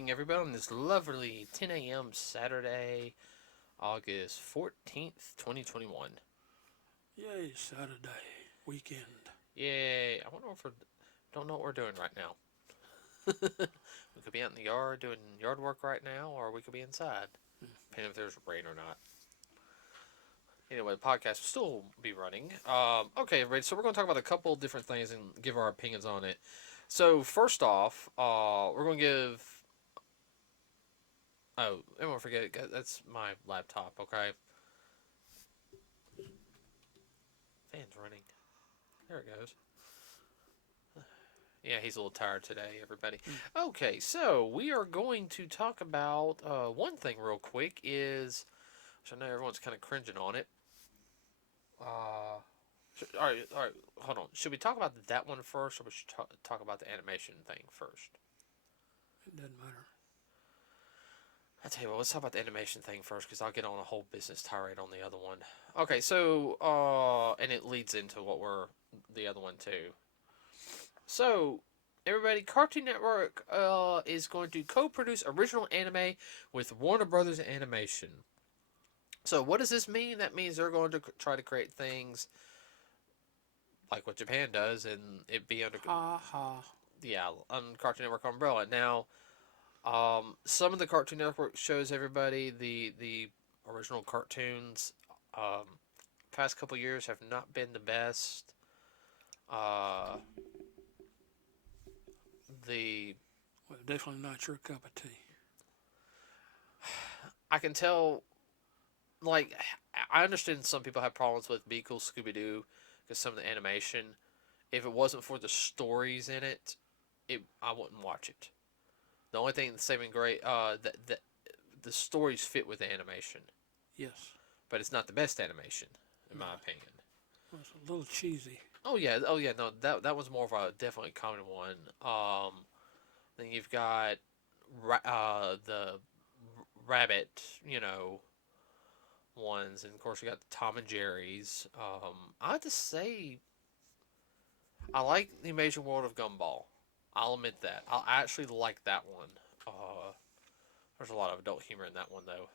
morning, everybody, on this lovely 10 a.m. Saturday, August 14th, 2021. Yay, Saturday, weekend. Yay. I wonder if don't know what we're doing right now. We could be out in the yard doing yard work right now, or we could be inside, depending if there's rain or not. Anyway, the podcast will still be running. Okay, everybody, so we're going to talk about a couple different things and give our opinions on it. So, first off, we're going to give... Oh, everyone forget it. That's my laptop, okay? Fan's running. There it goes. Yeah, he's a little tired today, everybody. Okay, so we are going to talk about one thing real quick is... So I know everyone's kind of cringing on it. All right, hold on. Should we talk about that one first, or we should talk about the animation thing first? It doesn't matter. I'll tell you what, let's talk about the animation thing first, because I'll get on a whole business tirade on the other one. Okay, so, and it leads into the other one too. So, everybody, Cartoon Network is going to co-produce original anime with Warner Brothers Animation. So, what does this mean? That means they're going to try to create things like what Japan does, and it be under on Cartoon Network umbrella. Now, some of the Cartoon Network shows, everybody, the original cartoons, past couple years have not been the best. Well, definitely not your cup of tea. I can tell, like, I understand some people have problems with Be Cool Scooby Doo because some of the animation, if it wasn't for the stories in it, I wouldn't watch it. The only thing that's saving great, that the stories fit with the animation. Yes. But it's not the best animation, in my opinion. Well, it's a little cheesy. Oh yeah, no, that was more of a definitely common one. Then you've got the rabbit, ones, and of course you got the Tom and Jerry's. I have to say, I like the Amazing World of Gumball. I'll admit that. I actually like that one. There's a lot of adult humor in that one, though.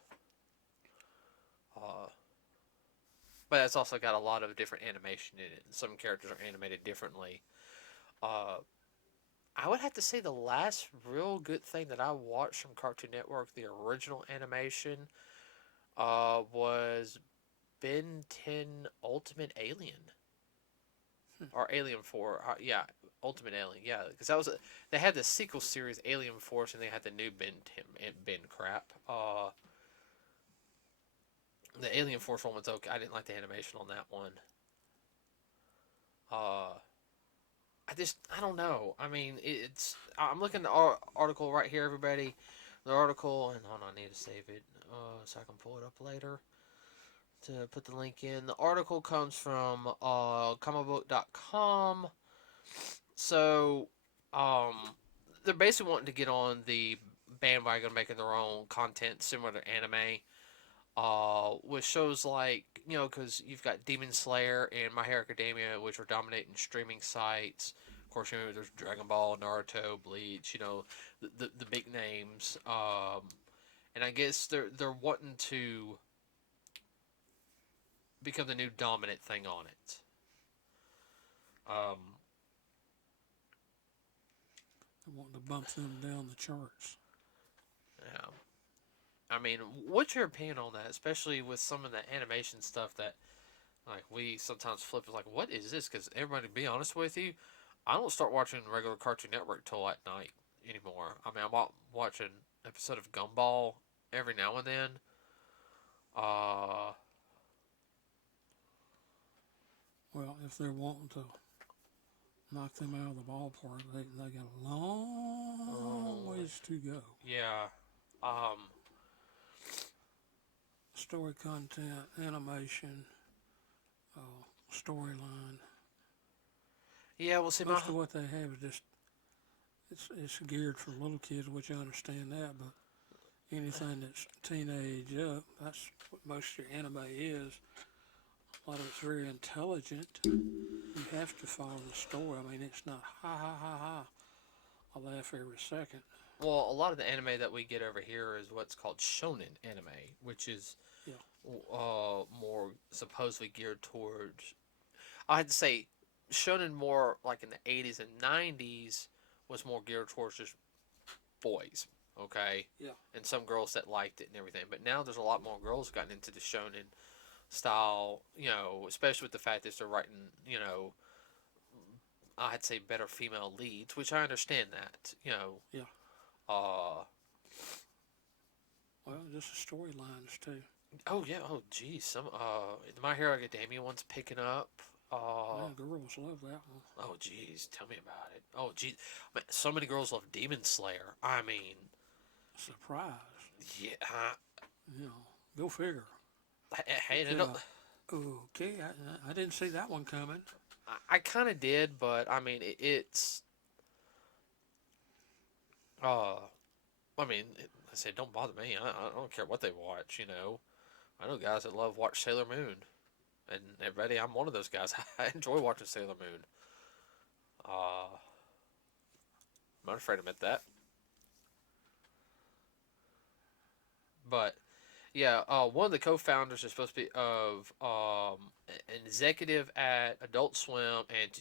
But it's also got a lot of different animation in it. Some characters are animated differently. I would have to say the last real good thing that I watched from Cartoon Network, the original animation, was Ben 10 Ultimate Alien. Or Alien 4. Yeah, Ultimate Alien. Yeah, because they had the sequel series, Alien Force, and they had the new Ben crap. The Alien Force one was okay. I didn't like the animation on that one. I don't know. I mean, I'm looking at the article right here, everybody. The article, and hold on, I need to save it so I can pull it up later to put the link in. The article comes from comicbook.com. So, they're basically wanting to get on the bandwagon, making their own content similar to anime. With shows like, because you've got Demon Slayer and My Hero Academia, which are dominating streaming sites. Of course, there's Dragon Ball, Naruto, Bleach, the big names. And I guess they're wanting to become the new dominant thing on it. They want to bump them down the charts. Yeah. I mean, what's your opinion on that? Especially with some of the animation stuff that, like, we sometimes flip. It's like, what is this? Because everybody, to be honest with you, I don't start watching regular Cartoon Network till at night anymore. I mean, I'm watching an episode of Gumball every now and then. Well, if they're wanting to knock them out of the ballpark, they got a long ways to go. Yeah. Story content, animation, storyline. Yeah, well, see, most of what they have is just it's geared for little kids, which I understand that, but anything that's teenage up, that's what most of your anime is. A lot of it's very intelligent. You have to follow the story. I mean, it's not ha ha ha ha. I laugh every second. Well, a lot of the anime that we get over here is what's called shonen anime, which is Yeah. more supposedly geared towards. I'd say shonen more like in the 80s and 90s was more geared towards just boys, okay, Yeah. and some girls that liked it and everything. But now there's a lot more girls gotten into the shonen style, especially with the fact that they're writing, I'd say better female leads, which I understand that. Yeah. Uh, Well, just the storylines too. oh yeah, oh geez, some the My Hero Academia one's picking up. Man, girls love that one. Oh geez, tell me about it. Oh geez, man, so many girls love Demon Slayer. I mean, Surprise. yeah, You know, go figure. hey, But, okay, I didn't see that one coming. I kind of did, but I mean, it's uh, I mean, I say don't bother me. I don't care what they watch. I know guys that love watch Sailor Moon, and everybody, I'm one of those guys. I enjoy watching Sailor Moon. I'm not afraid to admit that. But yeah, one of the co-founders is supposed to be of an executive at Adult Swim, and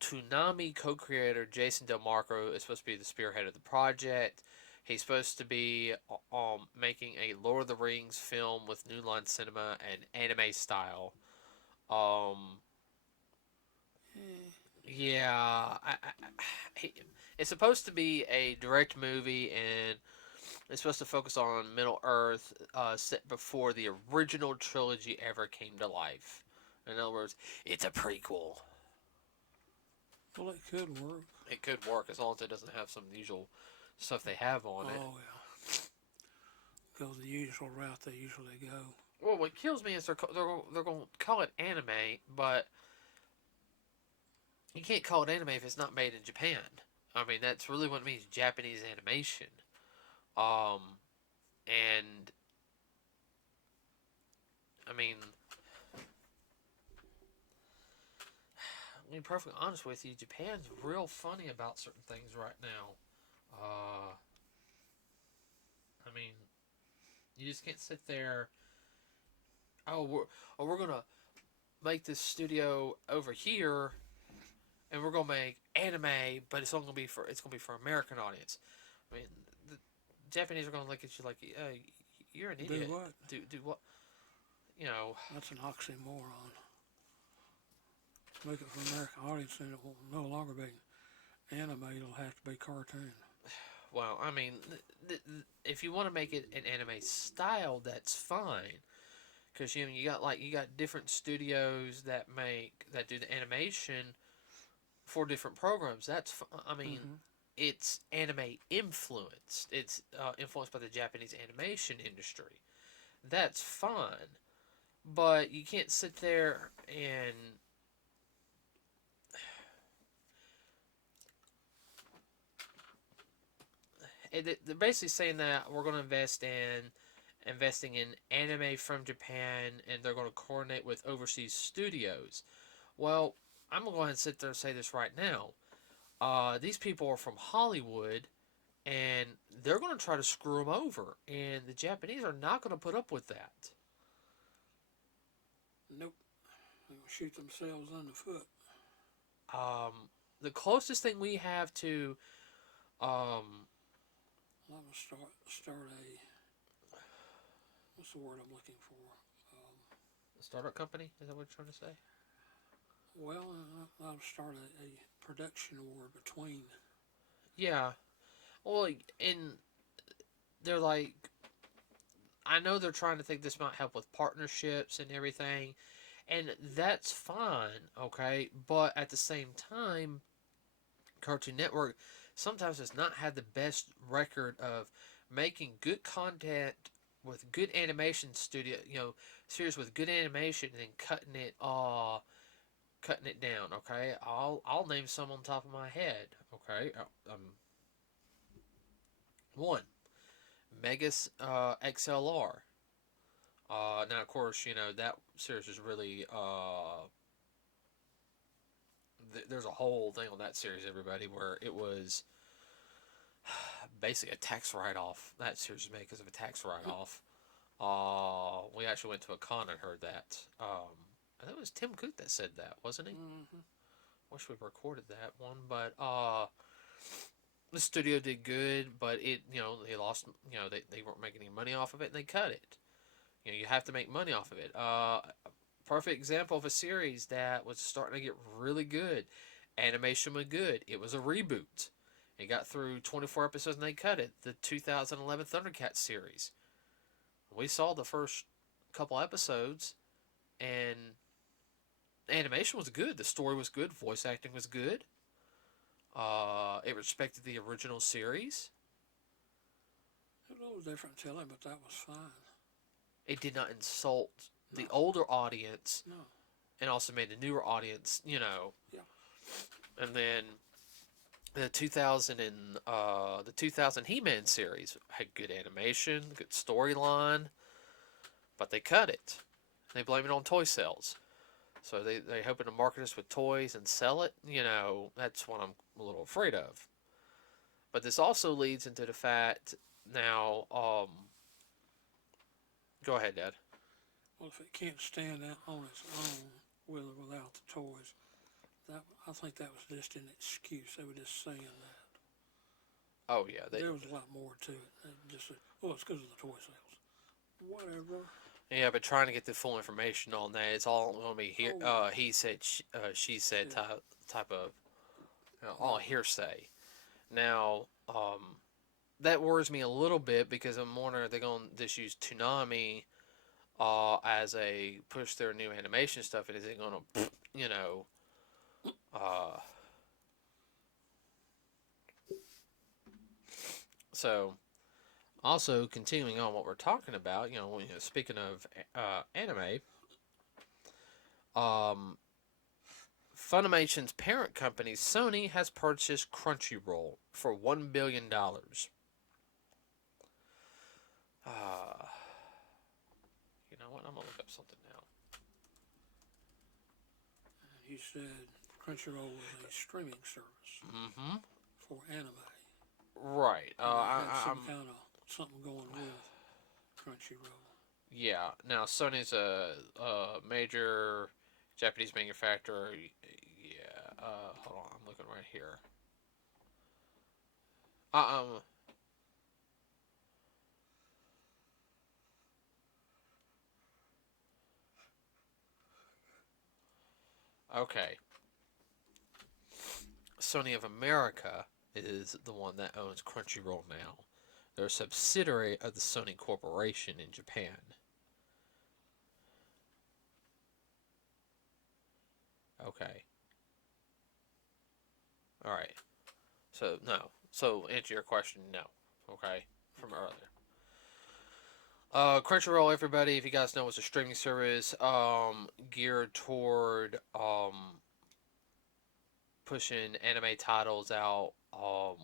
Toonami co-creator Jason Del Marco is supposed to be the spearhead of the project. He's supposed to be making a Lord of the Rings film with New Line Cinema and anime style. Um, Eh, yeah, it's supposed to be a direct movie, and it's supposed to focus on Middle Earth, set before the original trilogy ever came to life. In other words, it's a prequel. well, it could work. It could work as long as it doesn't have some usual stuff they have on it. Oh yeah, go the usual route they usually go. Well, what kills me is they're going to call it anime, but you can't call it anime if it's not made in Japan. I mean, that's really what it means, Japanese animation. Um, and I mean, perfectly honest with you, Japan's real funny about certain things right now. I mean, you just can't sit there. Oh, we're gonna make this studio over here, and we're gonna make anime, but it's gonna be for American audience. I mean, the Japanese are gonna look at you like, you're an Do idiot. what? Do what? You know. That's an oxymoron. Make it for American audience, and it will no longer be anime. It'll have to be cartoon. Well, I mean, if you want to make it an anime style, that's fine. Because you got different studios that do the animation for different programs. I mean, Mm-hmm. it's anime influenced. It's influenced by the Japanese animation industry. That's fine, but you can't sit there and they're basically saying that we're going to investing in anime from Japan, and they're going to coordinate with overseas studios. Well, I'm going to go ahead and sit there and say this right now. These people are from Hollywood, and they're going to try to screw them over, and the Japanese are not going to put up with that. Nope. They'll shoot themselves in the foot. The closest thing we have to um, I'm gonna start a what's the word I'm looking for? a startup company, is that what you're trying to say? Well, I'll start a production war between. Yeah. Well, and they're like, I know they're trying to think this might help with partnerships and everything, and that's fine, okay? But at the same time, Cartoon Network sometimes does not have the best record of making good content with good animation series with good animation and then cutting it down, okay? I'll name some on top of my head, okay? One, Megas XLR. Now, of course, that series is really there's a whole thing on that series, everybody, where it was basically a tax write-off. That series was made because of a tax write-off. We actually went to a con and heard that. I think it was Tim Cook that said that, wasn't he? Mm-hmm. Wish we recorded that one, but the studio did good, but they lost. They weren't making any money off of it, and they cut it. You have to make money off of it. Perfect example of a series that was starting to get really good. Animation was good. It was a reboot. It got through 24 episodes and they cut it. The 2011 Thundercats series. We saw the first couple episodes, and animation was good. The story was good. Voice acting was good. It respected the original series. It was a little different telling, but that was fine. It did not insult the No. older audience, No. and also made the newer audience, Yeah. And then the 2000 He-Man series had good animation, good storyline, but they cut it. They blame it on toy sales. So they hoping to market us with toys and sell it. That's what I'm a little afraid of. But this also leads into the fact now. Go ahead, Dad. Well, if it can't stand out on its own with or without the toys, I think that was just an excuse. They were just saying that. Oh yeah, There was a lot more to it. It's because of the toy sales. Whatever. Yeah, but trying to get the full information on that, it's all going to be he said, she said type of all hearsay. Now, that worries me a little bit because I'm wondering if they're going to just use Toonami as a push their new animation stuff, and is it going to, so. Also, continuing on what we're talking about, speaking of anime, Funimation's parent company, Sony, has purchased CrunchyRoll for $1 billion. You know what? I'm going to look up something now. You said Crunchyroll was a streaming service for anime. Right. Had kind of something going with Crunchyroll. Yeah. Now, Sony's a major Japanese manufacturer. Yeah. Hold on. I'm looking right here. Okay. Sony of America is the one that owns CrunchyRoll now. They're a subsidiary of the Sony Corporation in Japan. Okay. Alright. So, no. So, answer your question, no. Okay? From earlier. Crunchyroll, everybody, if you guys know, is a streaming service geared toward pushing anime titles out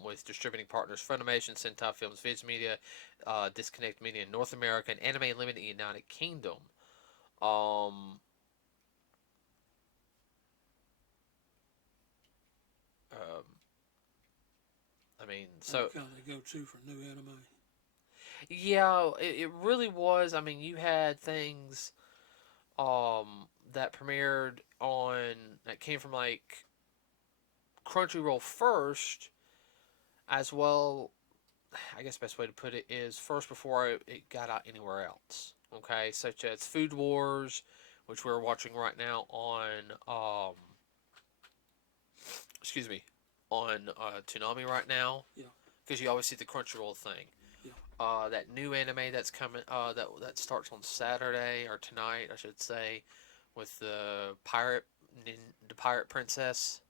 with distributing partners Funimation, Sentai Films, Viz Media, Disconnect Media in North America, and Anime Limited in the United Kingdom. So kind of go-to for new anime. Yeah, it really was. I mean, you had things that premiered that came from like Crunchyroll first, as well. I guess the best way to put it is first before it got out anywhere else. Okay, such as Food Wars, which we're watching right now on excuse me, on Toonami right now. Yeah. Because you always see the Crunchyroll thing. Yeah. That new anime that's coming, that starts on Saturday or tonight, I should say, with the pirate princess,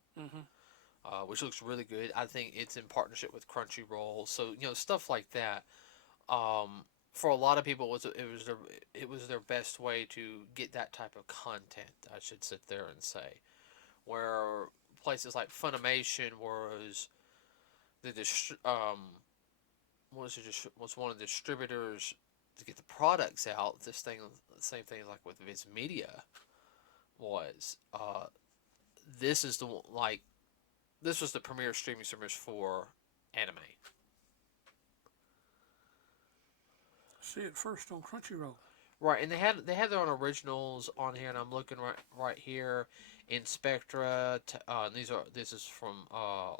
which looks really good. I think it's in partnership with Crunchyroll, so stuff like that. For a lot of people, it was their best way to get that type of content. I should sit there and say, where places like Funimation was was one of the distributors to get the products out. The same thing like with Viz Media was. This is this was the premier streaming service for anime. see it first on Crunchyroll. Right, and they had their own originals on here, and I'm looking right here in Spectra. And this is from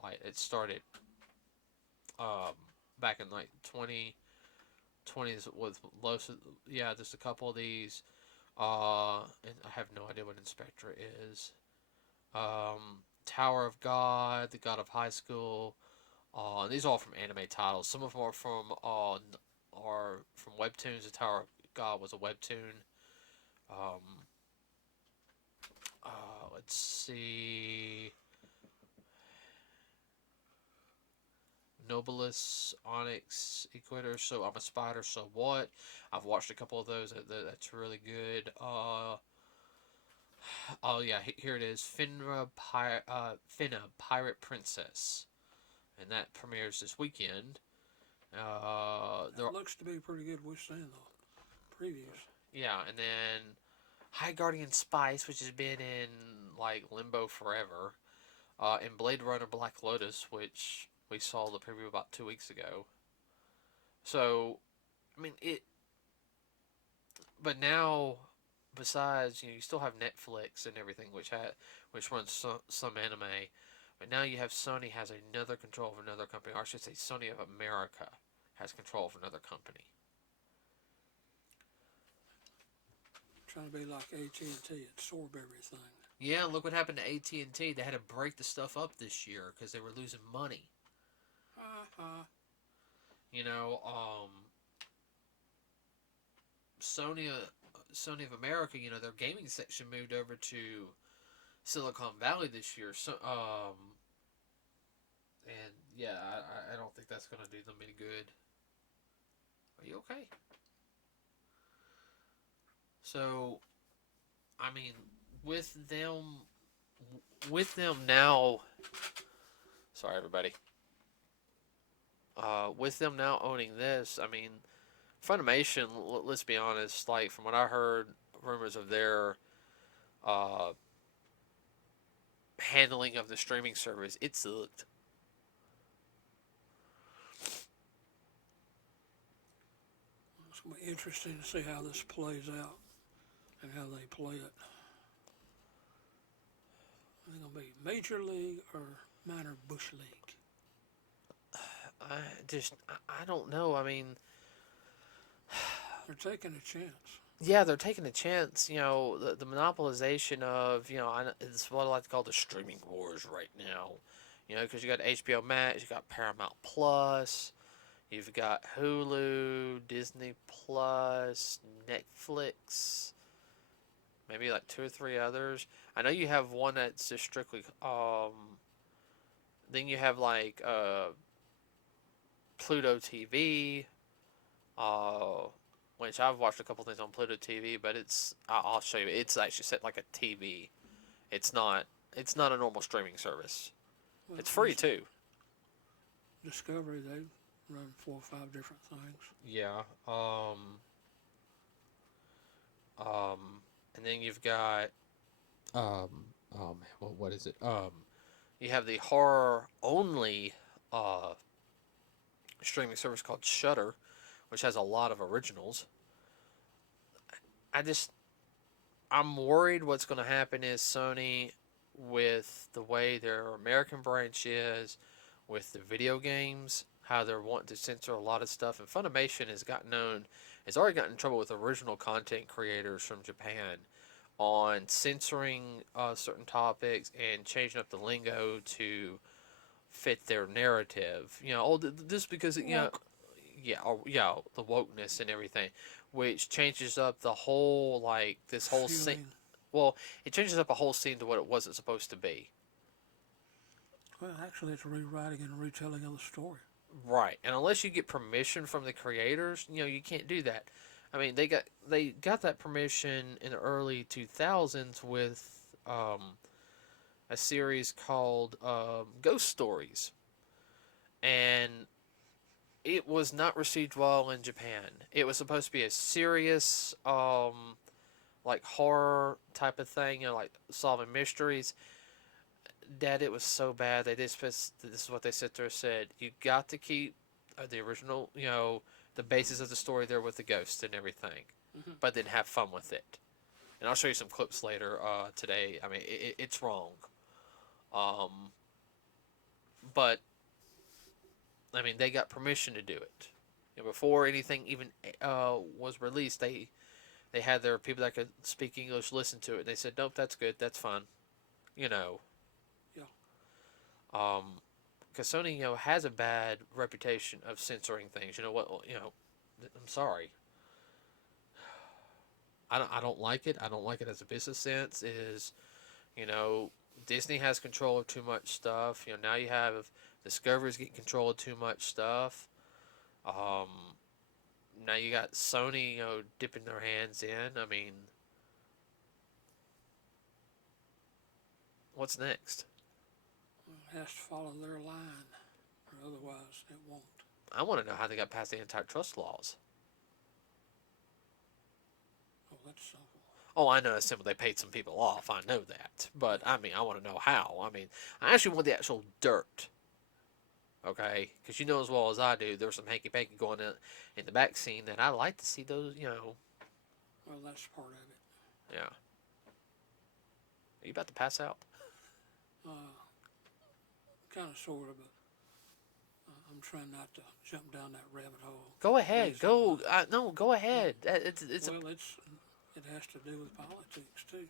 like it started um back in like 2020s with Los. Yeah, there's a couple of these. And I have no idea what Inspectra is. Tower of God, The God of High School. And these are all from anime titles. Some of them are from webtoons. The Tower of God was a webtoon. Um, let's see. Nobilis, Onyx, Equator. So I'm a Spider. So what? I've watched a couple of those. That's really good. Oh yeah, here it is. Finna Pirate Princess, and that premieres this weekend. It looks to be pretty good. We've seen the previews. Yeah, and then High Guardian Spice, which has been in like limbo forever, and Blade Runner Black Lotus, which we saw the preview about 2 weeks ago. So, I mean it, but now besides you still have Netflix and everything, which runs some anime. But now you have Sony has another control of another company, or I should say, Sony of America has control of another company. Trying to be like AT&T, it absorb everything. Yeah, look what happened to AT&T. They had to break the stuff up this year because they were losing money. You know, Sony, Sony of America. You know, their gaming section moved over to Silicon Valley this year. So, and yeah, I don't think that's gonna do them any good. Are you okay? So, I mean, with them, with them now. Sorry, everybody. With them now owning this, I mean, Funimation. Let's be honest. Like from what I heard, rumors of their uh, handling of the streaming service, it sucked. It's going to be interesting to see how this plays out and how they play it. Are they going to be Major League or Minor Bush League? I don't know. I mean, they're taking a chance. Yeah, they're taking a chance. You know, the monopolization of it's what I like to call the streaming wars right now. You know, because you got HBO Max, you got Paramount Plus, you've got Hulu, Disney Plus, Netflix, maybe like two or three others. I know you have one that's just strictly. Then you have like Pluto TV, which I've watched a couple things on Pluto TV, but I'll show you. It's actually set like a TV. It's not a normal streaming service. Well, it's free too. Discovery, they run 4 or 5 different things. Yeah. And then you've got what is it? You have the horror only streaming service called Shudder, which has a lot of originals. I'm worried what's going to happen is Sony, with the way their American branch is, with the video games, how they're wanting to censor a lot of stuff, and Funimation has already gotten in trouble with original content creators from Japan on censoring certain topics and changing up the lingo to fit their narrative. You know, this because the wokeness and everything, which changes up the whole this whole scene. Well, it changes up a whole scene to what it wasn't supposed to be. Well, actually, it's a rewriting and a retelling of the story. Right, and unless you get permission from the creators, you can't do that. I mean, they got that permission in the early 2000s with a series called Ghost Stories, and it was not received well in Japan. It was supposed to be a serious horror type of thing, like solving mysteries. That it was so bad. This is what they said. You got to keep the original, the basis of the story there with the ghost and everything, Mm-hmm. but then have fun with it. And I'll show you some clips later today. I mean, it's wrong. But I mean, they got permission to do it. Before anything even was released, they had their people that could speak English listen to it. And they said, "Nope, that's good. That's fine." You know. Yeah. Because Sony, has a bad reputation of censoring things. You know what? I'm sorry. I don't like it. I don't like it as a business sense. You know, Disney has control of too much stuff. Now you have Discovery's getting control of too much stuff. Now you got Sony, dipping their hands in. I mean, what's next? It has to follow their line, or otherwise it won't. I want to know how they got past the antitrust laws. Oh, that's simple. Oh, I know it's simple. They paid some people off. I know that. But, I mean, I want to know how. I mean, I actually want the actual dirt. Okay? Because you know as well as I do, there was some hanky-panky going on in the back scene that I like to see those, Well, that's part of it. Yeah. Are you about to pass out? Kind of, sort of, but I'm trying not to jump down that rabbit hole. Go ahead. Go. No, go ahead. It has to do with politics too.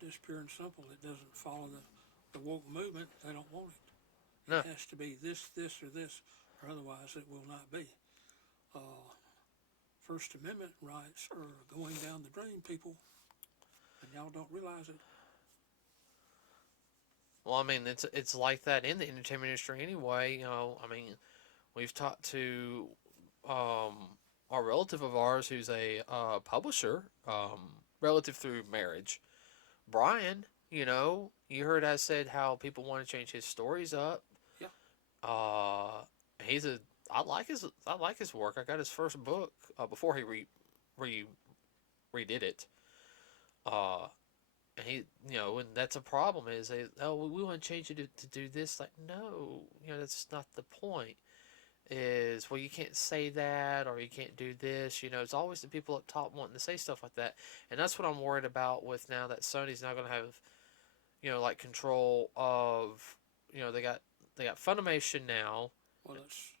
Just pure and simple. It doesn't follow the woke movement. They don't want it. No. It has to be this, or this, or otherwise it will not be. First Amendment rights are going down the drain, people, and y'all don't realize it. Well, I mean, it's like that in the entertainment industry anyway. I mean, we've talked to a relative of ours who's a publisher, relative through marriage. Brian, you heard I said how people want to change his stories up. Yeah. I like his work. I got his first book before he redid it. And he, and that's a problem is we want to change it to do this. Like, no, that's not the point. Is, well, you can't say that or you can't do this. It's always the people up top wanting to say stuff like that. And that's what I'm worried about with now that Sony's not going to have, like control of, they got Funimation now. Well, it's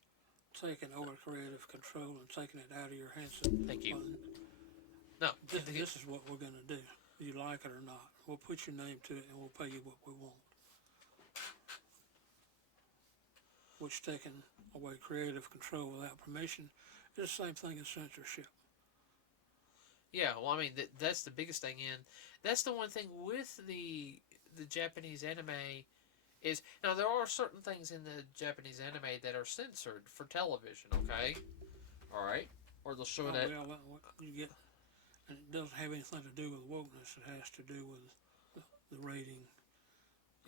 taking over creative control and taking it out of your hands. Thank you. No, this is what we're going to do. You like it or not. We'll put your name to it and we'll pay you what we want. Which, taking away creative control without permission is the same thing as censorship. Yeah, well, I mean, that's the biggest thing. And that's the one thing with the Japanese anime is, now there are certain things in the Japanese anime that are censored for television, okay? All right? Or they'll show that. Well, what you get, and it doesn't have anything to do with wokeness. It has to do with the rating.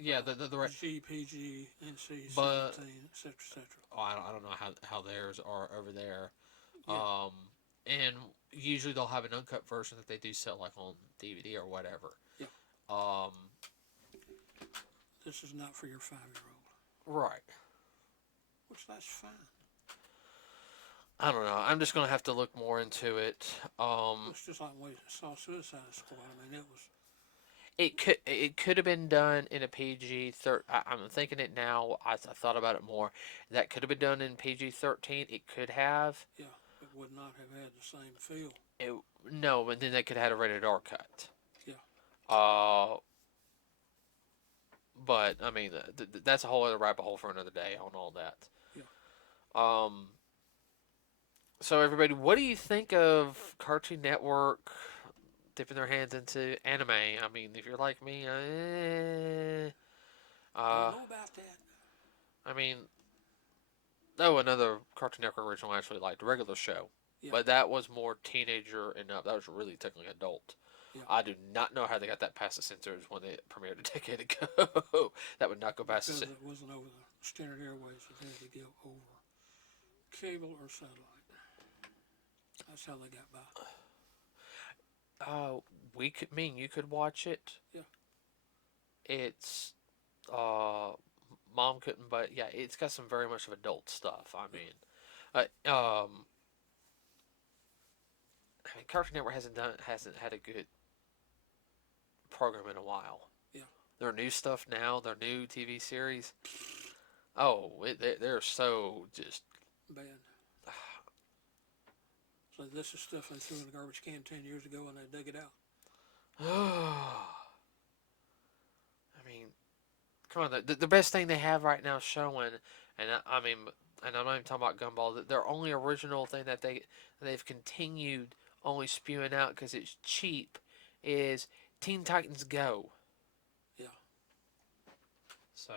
Yeah, the G, PG, NC, 17, etc., etc. Oh, I don't know how theirs are over there. Yeah. And usually they'll have an uncut version that they do sell like on DVD or whatever. Yeah. This is not for your 5-year-old. Right. Which, that's fine. I don't know. I'm just gonna have to look more into it. It's just like when we saw Suicide Squad. I mean, it could have been done in a PG-13. I'm thinking it now. I thought about it more. That could have been done in PG-13. It could have. Yeah, it would not have had the same feel. No, and then they could have had a rated R cut. Yeah. But I mean, that's a whole other rabbit hole for another day on all that. Yeah. So everybody, what do you think of Cartoon Network dipping their hands into anime? I mean, if you're like me, I don't know about that. I mean, another Cartoon Network original I actually liked, the regular show. Yeah. But that was more teenager and up. That was really technically adult. Yeah. I do not know how they got that past the censors when they premiered a decade ago. That would not go past the censors. Because it wasn't over the standard airways. It had to go over cable or satellite. That's how they got by. You could watch it. Yeah. It's, mom couldn't, but yeah, it's got some very much of adult stuff. I mean, I mean, Cartoon Network hasn't had a good program in a while. Yeah. Their new stuff now, their new TV series. Oh, they're so just Bad. So this is stuff they threw in the garbage can 10 years ago and they dug it out. I mean, come on. The best thing they have right now showing, and I mean, and I'm not even talking about Gumball. Their only original thing that they've continued only spewing out because it's cheap is Teen Titans Go. Yeah. So,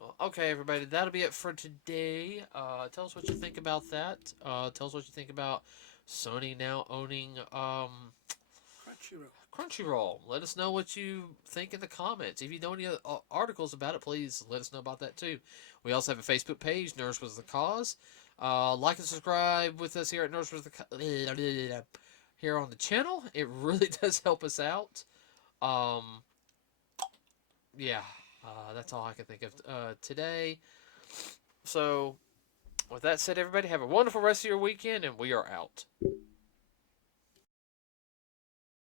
well, okay, everybody, that'll be it for today. Tell us what you think about that. Tell us what you think about Sony now owning Crunchyroll. CruchyRoll. Let us know what you think in the comments. If you know any articles about it, please let us know about that too. We also have a Facebook page, NerdsWithACause. Like and subscribe with us here at NerdsWithACause here on the channel. It really does help us out. Yeah, that's all I can think of today. So, with that said, everybody, have a wonderful rest of your weekend, and we are out.